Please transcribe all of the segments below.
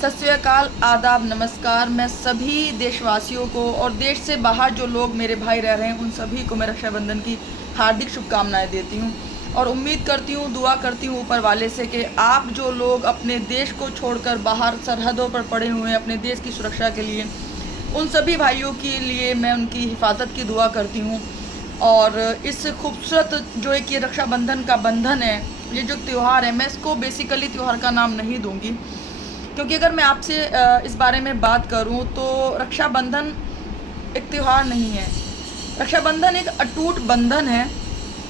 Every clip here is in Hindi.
सत श्री अकाल, आदाब, नमस्कार। मैं सभी देशवासियों को और देश से बाहर जो लोग मेरे भाई रह रहे हैं उन सभी को मैं रक्षाबंधन की हार्दिक शुभकामनाएं देती हूँ और उम्मीद करती हूँ, दुआ करती हूँ ऊपर वाले से कि आप जो लोग अपने देश को छोड़कर बाहर सरहदों पर पड़े हुए हैं अपने देश की सुरक्षा के लिए, उन सभी भाइयों के लिए मैं उनकी हिफाजत की दुआ करती हूँ। और इस खूबसूरत जो एक ये रक्षाबंधन का बंधन है, ये जो त्यौहार है, मैं इसको बेसिकली त्यौहार का नाम नहीं दूंगी, क्योंकि अगर मैं आपसे इस बारे में बात करूं तो रक्षाबंधन एक त्यौहार नहीं है। रक्षाबंधन एक अटूट बंधन है,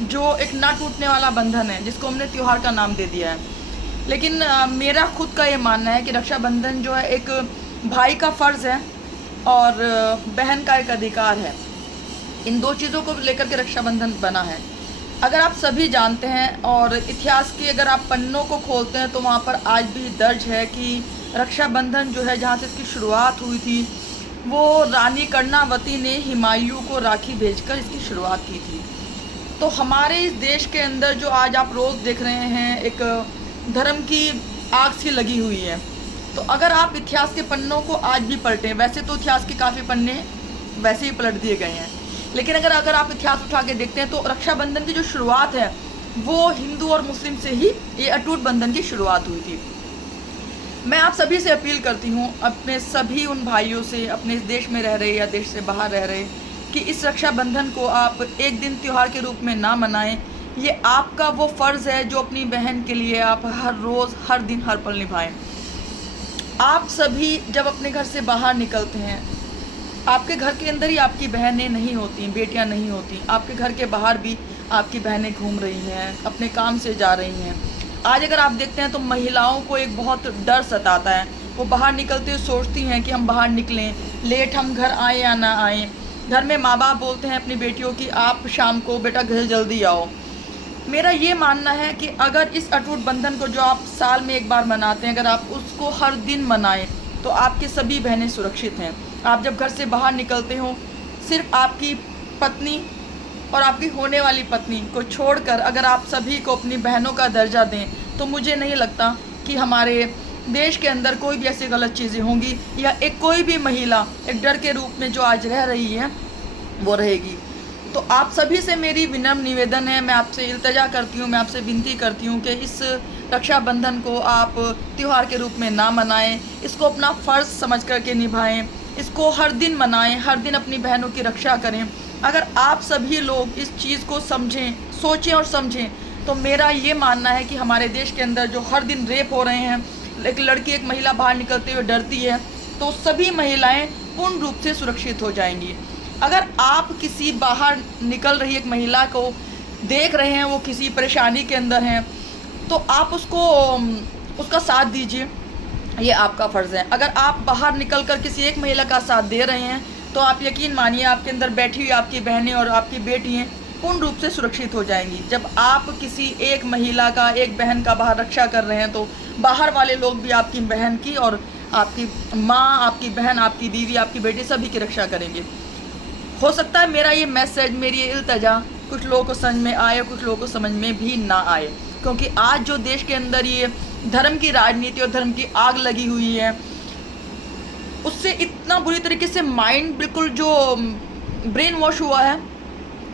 जो एक ना टूटने वाला बंधन है, जिसको हमने त्यौहार का नाम दे दिया है। लेकिन मेरा खुद का ये मानना है कि रक्षाबंधन जो है एक भाई का फ़र्ज़ है और बहन का एक अधिकार है। इन दो चीज़ों को लेकर के रक्षाबंधन बना है। अगर आप सभी जानते हैं और इतिहास की अगर आप पन्नों को खोलते हैं तो वहाँ पर आज भी दर्ज है कि रक्षाबंधन जो है, जहाँ से इसकी शुरुआत हुई थी, वो रानी कर्णावती ने हुमायूं को राखी भेजकर इसकी शुरुआत की थी। तो हमारे इस देश के अंदर जो आज आप रोज़ देख रहे हैं, एक धर्म की आग सी लगी हुई है। तो अगर आप इतिहास के पन्नों को आज भी पलटें, वैसे तो इतिहास के काफ़ी पन्ने वैसे ही पलट दिए गए हैं, लेकिन अगर आप इतिहास उठा के देखते हैं तो रक्षाबंधन की जो शुरुआत है वो हिंदू और मुस्लिम से ही ये अटूट बंधन की शुरुआत हुई थी। मैं आप सभी से अपील करती हूँ, अपने सभी उन भाइयों से, अपने इस देश में रह रहे या देश से बाहर रह रहे, कि इस रक्षाबंधन को आप एक दिन त्यौहार के रूप में ना मनाएं। ये आपका वो फ़र्ज़ है जो अपनी बहन के लिए आप हर रोज़, हर दिन, हर पल निभाएं। आप सभी जब अपने घर से बाहर निकलते हैं, आपके घर के अंदर ही आपकी बहनें नहीं होती, बेटियां नहीं होती, आपके घर के बाहर भी आपकी बहनें घूम रही हैं, अपने काम से जा रही हैं। आज अगर आप देखते हैं तो महिलाओं को एक बहुत डर सताता है। वो बाहर निकलते हुए सोचती हैं कि हम बाहर निकलें, लेट हम घर आए या ना आएँ। घर में माँ बाप बोलते हैं अपनी बेटियों की, आप शाम को बेटा घर जल्दी आओ। मेरा ये मानना है कि अगर इस अटूट बंधन को जो आप साल में एक बार मनाते हैं, अगर आप उसको हर दिन मनाएं तो आपकी सभी बहनें सुरक्षित हैं। आप जब घर से बाहर निकलते हो, सिर्फ आपकी पत्नी और आपकी होने वाली पत्नी को छोड़कर अगर आप सभी को अपनी बहनों का दर्जा दें, तो मुझे नहीं लगता कि हमारे देश के अंदर कोई भी ऐसी गलत चीज़ें होंगी या एक कोई भी महिला एक डर के रूप में जो आज रह रही है वो रहेगी। तो आप सभी से मेरी विनम्र निवेदन है, मैं आपसे इल्तजा करती हूँ, मैं आपसे विनती करती हूँ कि इस रक्षाबंधन को आप त्यौहार के रूप में ना मनाएं, इसको अपना फ़र्ज़ समझ करके निभाएं, इसको हर दिन मनाएं, हर दिन अपनी बहनों की रक्षा करें। अगर आप सभी लोग इस चीज़ को समझें, सोचें और समझें, तो मेरा ये मानना है कि हमारे देश के अंदर जो हर दिन रेप हो रहे हैं, एक लड़की, एक महिला बाहर निकलते हुए डरती है, तो सभी महिलाएं पूर्ण रूप से सुरक्षित हो जाएंगी। अगर आप किसी बाहर निकल रही एक महिला को देख रहे हैं, वो किसी परेशानी के अंदर हैं, तो आप उसका साथ दीजिए, ये आपका फ़र्ज़ है। अगर आप बाहर निकलकर किसी एक महिला का साथ दे रहे हैं तो आप यकीन मानिए आपके अंदर बैठी हुई आपकी बहनें और आपकी बेटियाँ पूर्ण रूप से सुरक्षित हो जाएंगी। जब आप किसी एक महिला का, एक बहन का बाहर रक्षा कर रहे हैं, तो बाहर वाले लोग भी आपकी बहन की और आपकी माँ, आपकी बहन, आपकी बीवी, आपकी बेटी, सभी की रक्षा करेंगे। हो सकता है मेरा ये मैसेज, मेरी ये इल्तजा कुछ लोगों को समझ में आए, कुछ लोगों को समझ में भी ना आए, क्योंकि आज जो देश के अंदर ये धर्म की राजनीति और धर्म की आग लगी हुई है, उससे इतना बुरी तरीके से माइंड बिल्कुल जो ब्रेन वॉश हुआ है,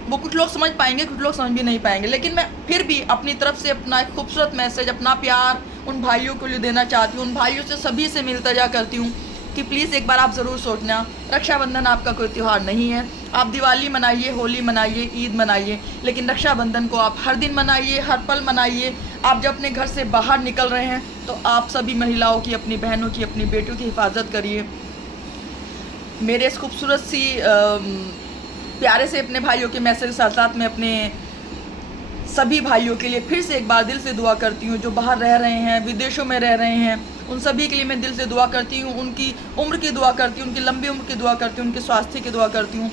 वो कुछ लोग समझ पाएंगे, कुछ लोग समझ भी नहीं पाएंगे। लेकिन मैं फिर भी अपनी तरफ से अपना एक खूबसूरत मैसेज, अपना प्यार उन भाइयों को लिए देना चाहती हूँ। उन भाइयों से सभी से मैं इल्तजा करती हूँ कि प्लीज़ एक बार आप ज़रूर सोचना, रक्षाबंधन आपका कोई त्यौहार नहीं है। आप दिवाली मनाइए, होली मनाइए, ईद मनाइए, लेकिन रक्षाबंधन को आप हर दिन मनाइए, हर पल मनाइए। आप जब अपने घर से बाहर निकल रहे हैं तो आप सभी महिलाओं की, अपनी बहनों की, अपनी बेटियों की हिफाजत करिए। मेरे इस खूबसूरत सी प्यारे से अपने भाइयों के मैसेज के साथ साथ मैं अपने सभी भाइयों के लिए फिर से एक बार दिल से दुआ करती हूँ, जो बाहर रह रहे हैं, विदेशों में रह रहे हैं, उन सभी के लिए मैं दिल से दुआ करती हूँ। उनकी उम्र की दुआ करती हूँ, उनकी लंबी उम्र की दुआ करती हूँ, उनके स्वास्थ्य की दुआ करती हूँ।